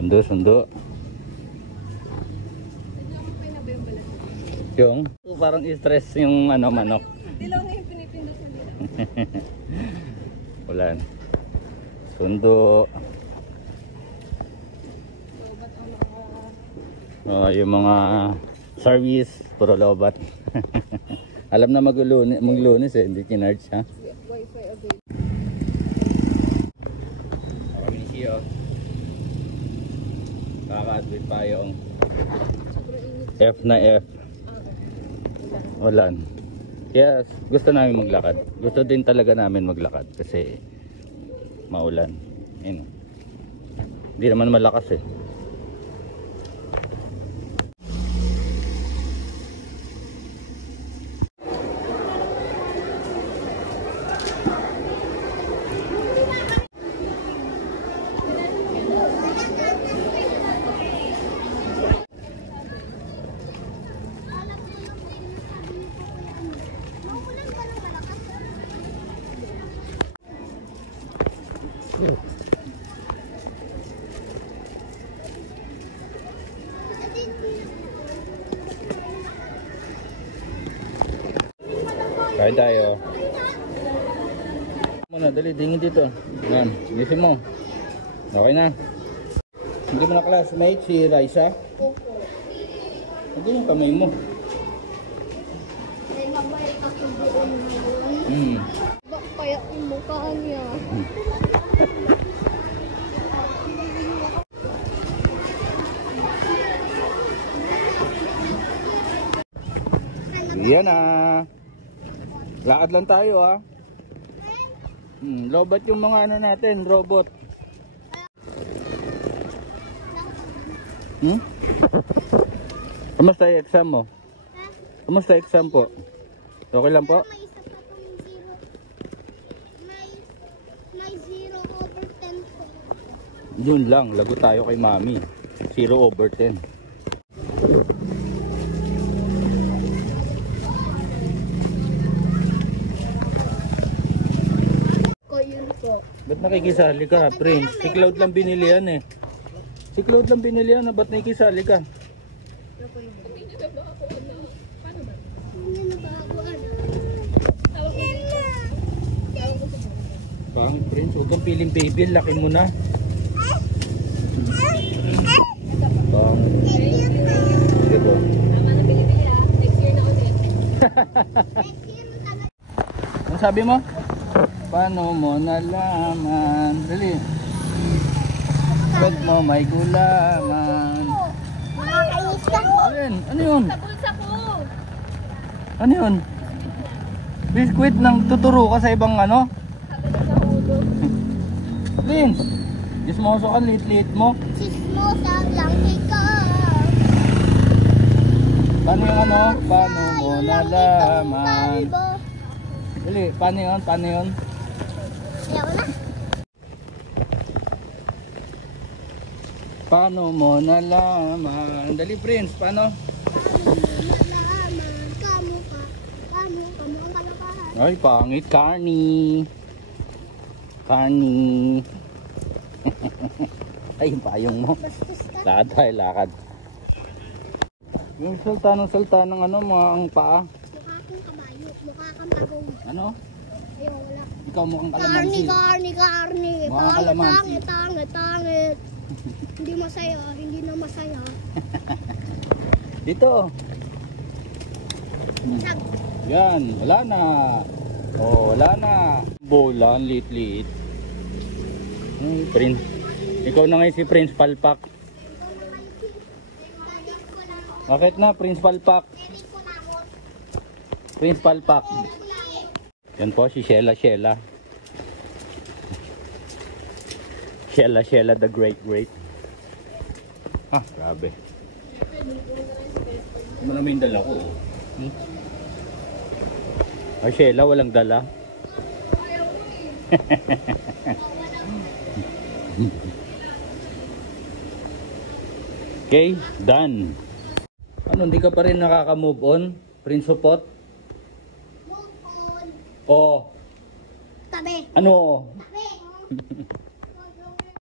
Sundo. Yung parang stress yung ano, manok. Dilaw na yung pinipindot sa nila. Ulan. Sundo. Yung mga service, puro lobat. Alam na maglunis eh, hindi kinarge ha. Wi-Fi available. Kami ni Shio. Kaka-admit pa yung F na F. Ulan. Yes, gusto namin maglakad. Gusto din talaga namin maglakad kasi maulan. Yun. Hindi naman malakas eh. Kain tayo. Muna, dali, dingin dito. Yan, gising mo. Okay na. Hindi mo na classmate si Raisa? Opo. Hindi yung kamay mo. Ay, mabalik ako doon ngayon. Bak kaya yung mukha niya. Yan na. Lakad lang tayo ha. Lobat yung mga ano natin, robot. Kamusta yung exam mo? Kamusta yung exam po? Okay lang po? May isa pa pong zero. May 0/10 po. Yun lang, lago tayo kay mami. 0/10. Ba't nakikisali ka, Prince? Si Cloud lang binili yan eh. Si Cloud lang binili yan, ba't nakikisali ka? Pangit, Prince, huwag kang piling baby, laki mo na. Pangit. Sige po. Next year na ulit. Ano sabi mo? Paano mo nalaman? Dali. Huwag mo may gulaman. Nakakainis ka. Ano yun? Sa bulsa ko. Ano yun? Biskuit ng tuturo ka sa ibang ano? Sabi na sa ulo. Prince, dismoso ka, lit-lit mo. Sismosa lang ikaw. Paano yung ano? Paano mo nalaman? Dali, paano yun? Paano yun? Ayaw na. Paano mo nalaman? Dali, Prince, paano? Kamu ang kalabahan. Ay, pangit, Carney. Carney. Ay, yung payong mo. Lakad tayo, lakad. Yung salta ng ano, mga ang paa. Mukha kong kabayo. Mukha kang tagong. Ano? Ayaw, wala. Ikaw mukhang kalamansi. Karni. Mukhang kalamansi. Tangit. Hindi masaya. Hindi na masaya. Dito. Yan, wala na. Oh, wala na. Bola, lit-lit. Prince. Ikaw na ngayon si Prince Palpak. Bakit na, Prince Palpak? Prince Palpak. Yan po si Sheila. Sheila the great. Ah, grabe. Ano naman yung dala ko? Ay, Sheila, walang dala. Okay, done. Ano, hindi ka pa rin nakaka-move on? Prince Supot? Move on. Oh. Tabi. Ano? Tabi.